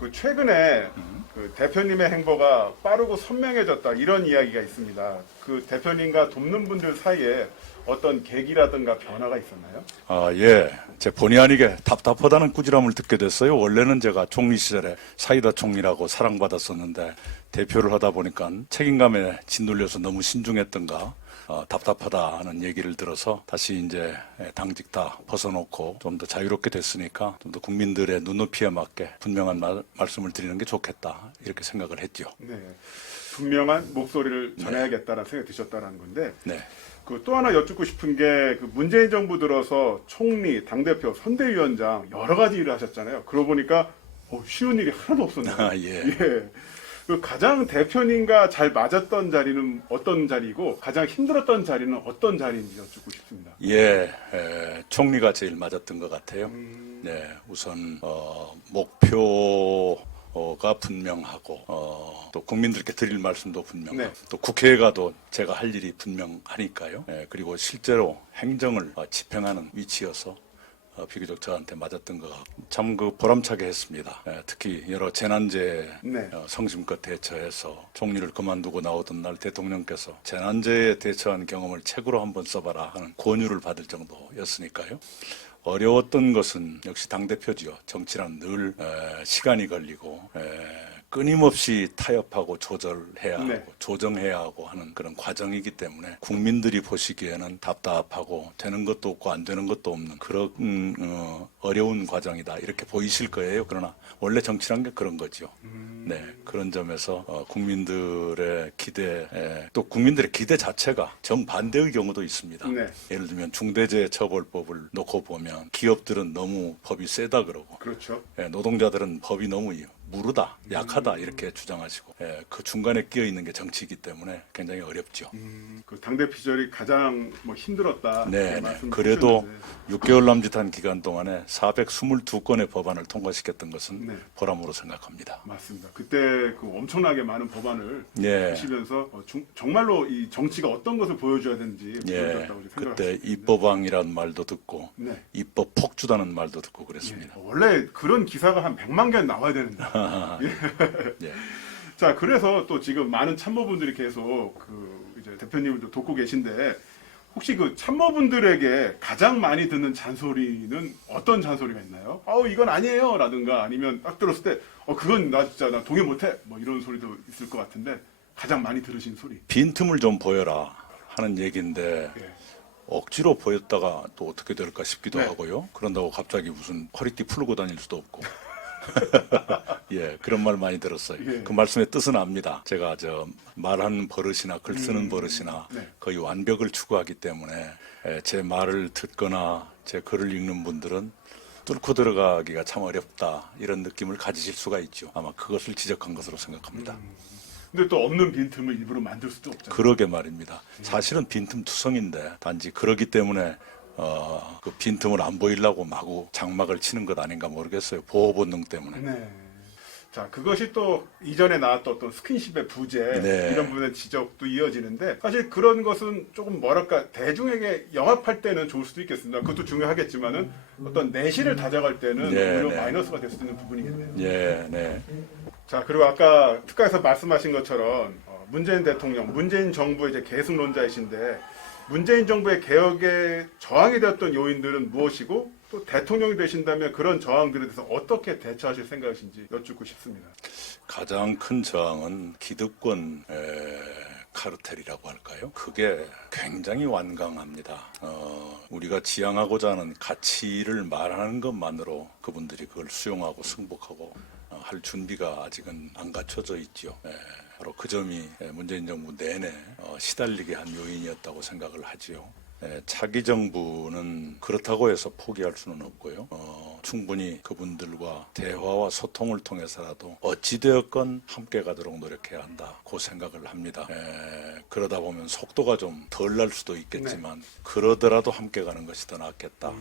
그 최근에 그 대표님의 행보가 빠르고 선명해졌다 이런 이야기가 있습니다. 그 대표님과 돕는 분들 사이에 어떤 계기라든가 변화가 있었나요? 아, 예. 제 본의 아니게 답답하다는 꾸지람을 듣게 됐어요. 원래는 제가 총리 시절에 사이다 총리라고 사랑받았었는데 대표를 하다 보니까 책임감에 짓눌려서 너무 신중했던가 어, 답답하다 하는 얘기를 들어서 다시 이제 당직 다 벗어놓고 좀 더 자유롭게 됐으니까 좀 더 국민들의 눈높이에 맞게 분명한 말, 말씀을 드리는 게 좋겠다 이렇게 생각을 했죠. 네. 분명한 목소리를 전해야겠다라는 생각이 드셨다는 건데 네. 그또 하나 여쭙고 싶은 게 그 문재인 정부 들어서 총리, 당대표, 선대위원장 여러 가지 일을 하셨잖아요. 그러고 보니까 어, 쉬운 일이 하나도 없었네요. 아, 예. 그 가장 대표님과 잘 맞았던 자리는 어떤 자리고 가장 힘들었던 자리는 어떤 자리인지 여쭙고 싶습니다. 예, 에, 총리가 제일 맞았던 것 같아요. 네, 우선 어, 목표 가 분명하고 어, 또 국민들께 드릴 말씀도 분명하고 네. 또 국회에 가도 제가 할 일이 분명하니까요. 예, 그리고 실제로 행정을 어, 집행하는 위치여서 어, 비교적 저한테 맞았던 것 같고 참 그 보람차게 했습니다. 예, 특히 여러 재난재해 네. 어, 성심껏 대처해서 총리를 그만두고 나오던 날 대통령께서 재난재해에 대처한 경험을 책으로 한번 써봐라 하는 권유를 받을 정도였으니까요. 어려웠던 것은 역시 당대표지요. 정치란 늘 에, 시간이 걸리고 에, 끊임없이 타협하고 조절해야 네. 하고 조정해야 하고 하는 그런 과정이기 때문에 국민들이 보시기에는 답답하고 되는 것도 없고 안 되는 것도 없는 그런 음, 어, 어려운 과정이다 이렇게 보이실 거예요. 그러나 원래 정치란 게 그런 거죠. 네 그런 점에서 어, 국민들의 기대 에, 또 국민들의 기대 자체가 정반대의 경우도 있습니다. 네. 예를 들면 중대재해처벌법을 놓고 보면 기업들은 너무 법이 세다 그러고 그렇죠. 예, 노동자들은 법이 너무 무르다, 약하다 이렇게 주장하시고 예, 그 중간에 끼어 있는 게 정치이기 때문에 굉장히 어렵죠. 음, 그 당대표 시절이 가장 뭐 힘들었다. 네, 이렇게 네. 말씀 그래도 주셨는데. 6개월 남짓한 기간 동안에 422건의 법안을 통과시켰던 것은 네. 보람으로 생각합니다. 맞습니다. 그때 그 엄청나게 많은 법안을 예. 하시면서 어, 중- 정말로 이 정치가 어떤 것을 보여줘야 되는지 예, 보여줬다고 생각을 그때. 입법왕이라는 말도 듣고 네. 입법 폭주다는 말도 듣고 예, 그랬습니다. 원래 그런 기사가 한 100만 개 나와야 되는데. 예. 자, 그래서 또 지금 많은 참모분들이 계속 그 이제 대표님을 또 돕고 계신데 혹시 그 참모분들에게 가장 많이 듣는 잔소리는 어떤 잔소리가 있나요? 아우 이건 아니에요 라든가 아니면 딱 들었을 때 어 그건 나 진짜 나 동의 못해 뭐 이런 소리도 있을 것 같은데 가장 많이 들으신 소리. 빈틈을 좀 보여라 하는 얘기인데 예. 억지로 보였다가 또 어떻게 될까 싶기도 네. 하고요. 그런다고 갑자기 무슨 허리띠 풀고 다닐 수도 없고. 예, 그런 말 많이 들었어요. 예. 그 말씀의 뜻은 압니다. 제가 저 말하는 버릇이나 글 쓰는 버릇이나 네. 거의 완벽을 추구하기 때문에 에, 제 말을 듣거나 제 글을 읽는 분들은 뚫고 들어가기가 참 어렵다 이런 느낌을 가지실 수가 있죠. 아마 그것을 지적한 것으로 생각합니다. 근데 또 없는 빈틈을 일부러 만들 수도 없잖아요. 그러게 말입니다. 사실은 빈틈 투성인데 단지 그러기 때문에 어, 그 빈틈을 안 보이려고 마구 장막을 치는 것 아닌가 모르겠어요. 보호 본능 때문에. 네. 자, 그것이 또 이전에 나왔던 어떤 스킨십의 부재 네. 이런 부분의 지적도 이어지는데 사실 그런 것은 조금 뭐랄까 대중에게 영합할 때는 좋을 수도 있겠습니다. 그것도 중요하겠지만은 어떤 내실을 다져갈 때는 네, 오히려 네. 마이너스가 될 수 있는 부분이겠네요. 예, 네. 자, 그리고 아까 특가에서 말씀하신 것처럼 어, 문재인 대통령, 문재인 정부의 이제 계승론자이신데 문재인 정부의 개혁에 저항이 되었던 요인들은 무엇이고 또 대통령이 되신다면 그런 저항들에 대해서 어떻게 대처하실 생각이신지 여쭙고 싶습니다. 가장 큰 저항은 기득권 에, 카르텔이라고 할까요? 그게 굉장히 완강합니다. 어, 우리가 지향하고자 하는 가치를 말하는 것만으로 그분들이 그걸 수용하고 승복하고 어, 할 준비가 아직은 안 갖춰져 있죠. 예, 바로 그 점이 문재인 정부 내내 어, 시달리게 한 요인이었다고 생각을 하지요. 예, 차기 정부는 그렇다고 해서 포기할 수는 없고요. 어, 충분히 그분들과 대화와 소통을 통해서라도 어찌되었건 함께 가도록 노력해야 한다. 그 생각을 합니다. 예, 그러다 보면 속도가 좀 덜 날 수도 있겠지만 그러더라도 함께 가는 것이 더 낫겠다.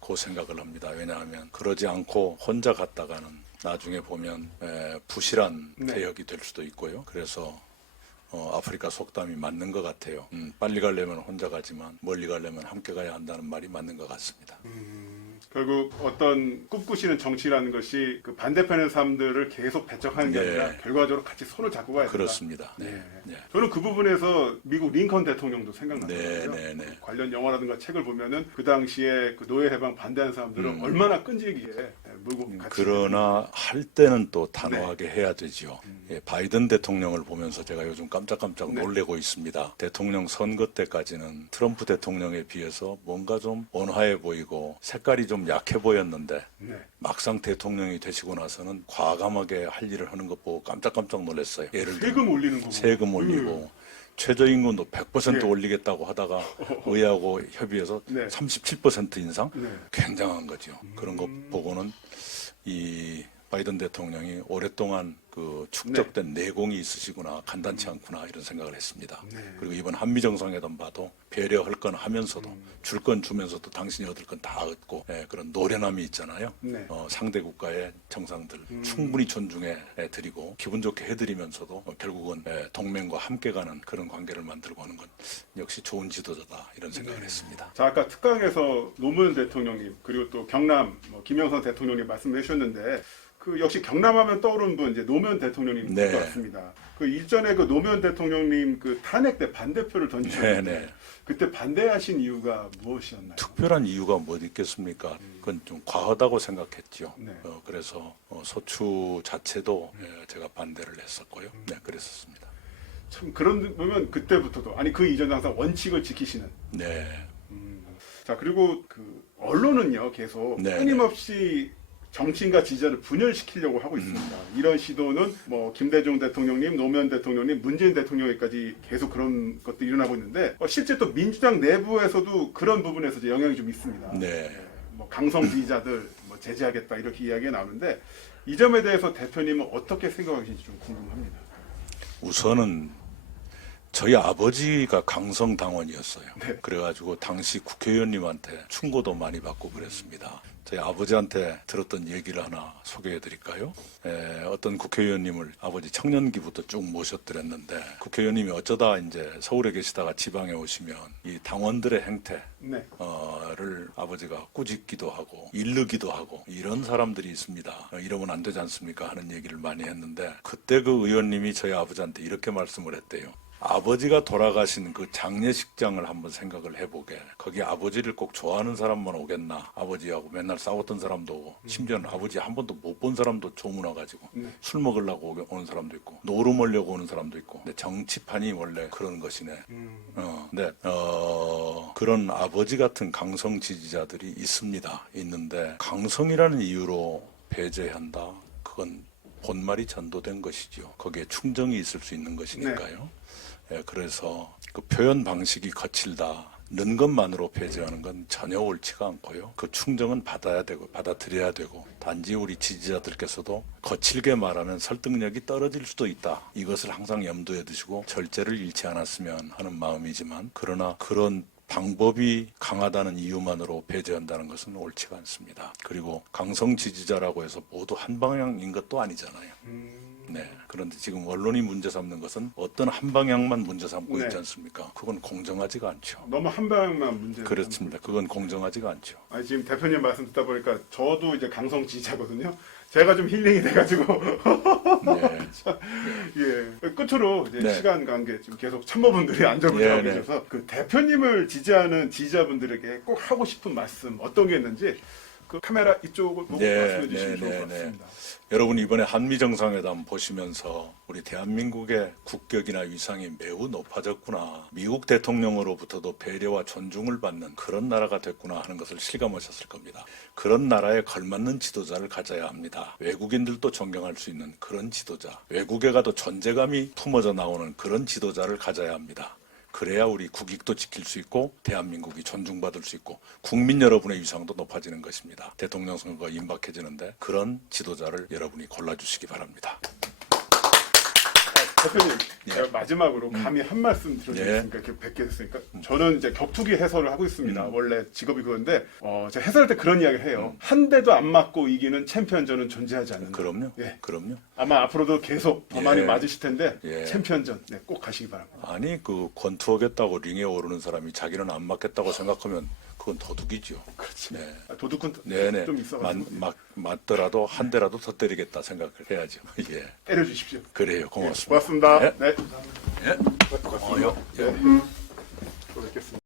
그 생각을 합니다. 왜냐하면 그러지 않고 혼자 갔다가는 나중에 보면 에, 부실한 네. 개혁이 될 수도 있고요. 그래서 어, 아프리카 속담이 맞는 것 같아요. 음, 빨리 가려면 혼자 가지만 멀리 가려면 함께 가야 한다는 말이 맞는 것 같습니다. 음, 결국 어떤 꿈꾸시는 정치라는 것이 그 반대편의 사람들을 계속 배척하는 게 네. 아니라 결과적으로 같이 손을 잡고 가야 된다. 그렇습니다. 네. 네. 네. 저는 그 부분에서 미국 링컨 대통령도 생각나거든요. 네, 네, 네. 관련 영화라든가 책을 보면은 그 당시에 그 노예 해방 반대하는 사람들은 음. 얼마나 끈질기게 그러나 할 때는 또 네. 단호하게 해야 되지요. 음. 예, 바이든 대통령을 보면서 제가 요즘 깜짝깜짝 네. 놀래고 있습니다. 대통령 선거 때까지는 트럼프 대통령에 비해서 뭔가 좀 온화해 보이고 색깔이 좀 약해 보였는데 네. 막상 대통령이 되시고 나서는 과감하게 할 일을 하는 것 보고 깜짝깜짝 놀랐어요. 예를 들면 세금 올리는 거 세금 올리고 최저임금도 100% 네. 올리겠다고 하다가 의회하고 협의해서 네. 37% 인상 네. 굉장한 거죠. 그런 거 보고는 이 바이든 대통령이 오랫동안 그 축적된 내공이 있으시구나 간단치 않구나 이런 생각을 했습니다. 네. 그리고 이번 한미 정상회담 봐도 배려할 건 하면서도 음. 줄건 주면서도 당신이 얻을 건 다 얻고 예, 그런 노련함이 있잖아요. 네. 음. 어, 상대 국가의 정상들 충분히 존중해 드리고 기분 좋게 해드리면서도 어, 결국은 예, 동맹과 함께 가는 그런 관계를 만들고 하는 건 역시 좋은 지도자다 이런 생각을 네. 했습니다. 자 아까 특강에서 노무현 대통령님 그리고 또 경남 뭐 김영선 대통령님 말씀해 주셨는데 그 역시 경남하면 떠오르는 분 이제 노무현 대통령님 네. 같습니다. 그 일전에 그 노무현 대통령님 그 탄핵 때 반대표를 던지셨는데 네, 네. 그때 반대하신 이유가 무엇이었나요? 특별한 이유가 뭐 있겠습니까? 그건 좀 과하다고 생각했죠. 네. 어, 그래서 어, 소추 자체도 예, 제가 반대를 했었고요. 네, 그랬었습니다. 참 그런 보면 그때부터도 아니 그 이전 항상 원칙을 지키시는 네, 자 그리고 그 언론은요 계속 네, 끊임없이 정치인과 지지자를 분열시키려고 하고 있습니다. 이런 시도는 뭐 김대중 대통령님, 노무현 대통령님, 문재인 대통령에까지 계속 그런 것도 일어나고 있는데 어, 실제 또 민주당 내부에서도 그런 부분에서 이제 영향이 좀 있습니다. 네. 뭐 강성 지지자들 뭐 제재하겠다 이렇게 이야기가 나오는데 이 점에 대해서 대표님은 어떻게 생각하시는지 좀 궁금합니다. 우선은 저희 아버지가 강성 당원이었어요. 네. 그래가지고 당시 국회의원님한테 충고도 많이 받고 그랬습니다. 저희 아버지한테 들었던 얘기를 하나 소개해 드릴까요? 에, 어떤 국회의원님을 아버지 청년기부터 쭉 모셨더랬는데 국회의원님이 어쩌다 이제 서울에 계시다가 지방에 오시면 이 당원들의 행태, 네. 어,를 아버지가 꾸짖기도 하고 일르기도 하고 이런 사람들이 있습니다. 어, 이러면 안 되지 않습니까? 하는 얘기를 많이 했는데 그때 그 의원님이 저희 아버지한테 이렇게 말씀을 했대요. 아버지가 돌아가신 그 장례식장을 한번 생각을 해보게. 거기 아버지를 꼭 좋아하는 사람만 오겠나. 아버지하고 맨날 싸웠던 사람도 오고, 심지어는 아버지 한 번도 못 본 사람도 조문 와가지고, 술 먹으려고 오는 사람도 있고, 노름하려고 오는 사람도 있고. 근데 정치판이 원래 그런 것이네. 어, 네, 어, 그런 아버지 같은 강성 지지자들이 있습니다. 있는데, 강성이라는 이유로 배제한다? 그건 본말이 전도된 것이죠. 거기에 충정이 있을 수 있는 것이니까요. 예, 그래서 그 표현 방식이 거칠다. 는 것만으로 배제하는 건 전혀 옳지가 않고요. 그 충정은 받아야 되고 받아들여야 되고 단지 우리 지지자들께서도 거칠게 말하면 설득력이 떨어질 수도 있다. 이것을 항상 염두에 두시고 절제를 잃지 않았으면 하는 마음이지만 그러나 그런 방법이 강하다는 이유만으로 배제한다는 것은 옳지가 않습니다. 그리고 강성 지지자라고 해서 모두 한 방향인 것도 아니잖아요. 네. 그런데 지금 언론이 문제 삼는 것은 어떤 한 방향만 문제 삼고 네. 있지 않습니까? 그건 공정하지가 않죠. 너무 한 방향만 문제. 그렇습니다. 그건 공정하지가 않죠. 아니 지금 대표님 말씀 듣다 보니까 저도 이제 강성 지지자거든요. 제가 좀 힐링이 돼가지고 네. 예 끝으로 이제 네. 시간 관계 지금 계속 참모분들이 안전을 예, 하고 네. 계셔서 그 대표님을 지지하는 지지자분들에게 꼭 하고 싶은 말씀 어떤 게 있는지 그 카메라 이쪽을 보고 네, 말씀해 주시면 네, 좋을 네, 것 네. 같습니다. 여러분 이번에 한미 정상회담 보시면서 우리 대한민국의 국격이나 위상이 매우 높아졌구나. 미국 대통령으로부터도 배려와 존중을 받는 그런 나라가 됐구나 하는 것을 실감하셨을 겁니다. 그런 나라에 걸맞는 지도자를 가져야 합니다. 외국인들도 존경할 수 있는 그런 지도자, 외국에 가도 존재감이 품어져 나오는 그런 지도자를 가져야 합니다. 그래야 우리 국익도 지킬 수 있고 대한민국이 존중받을 수 있고 국민 여러분의 위상도 높아지는 것입니다. 대통령 선거가 임박해지는데 그런 지도자를 여러분이 골라주시기 바랍니다. 아, 대표님 예. 제가 마지막으로 감히 한 말씀 드려주셨으니까 이렇게 뵙게 됐으니까 저는 이제 격투기 해설을 하고 있습니다. 원래 직업이 그건데 어, 제가 해설할 때 그런 이야기를 해요. 한 대도 안 맞고 이기는 챔피언전은 존재하지 않는다. 그럼요. 예. 그럼요. 아마 앞으로도 계속 더 예. 많이 맞으실 텐데 예. 챔피언전 네, 꼭 가시기 바랍니다. 아니 그 권투하겠다고 링에 오르는 사람이 자기는 안 맞겠다고 생각하면 그건 도둑이죠. 그렇지. 네. 아, 도둑은 네네. 좀 있어가지고 맞, 맞, 맞더라도 한 대라도 더 때리겠다 생각을 해야죠. 예. 때려주십시오. 그래요. 고맙습니다. 고맙습니다. 네. 네. 예. 고맙습니다. 고마워요. 예. 네. 또 뵙겠습니다.